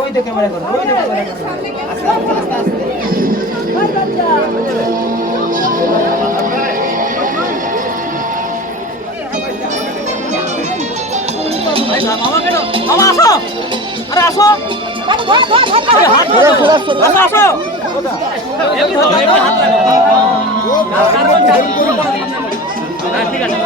ওই তো ক্যামেরা করো, ওই তো ক্যামেরা করো। মামা কেন? মামা আসো, আরে আসো। আসো। ঠিক আছে।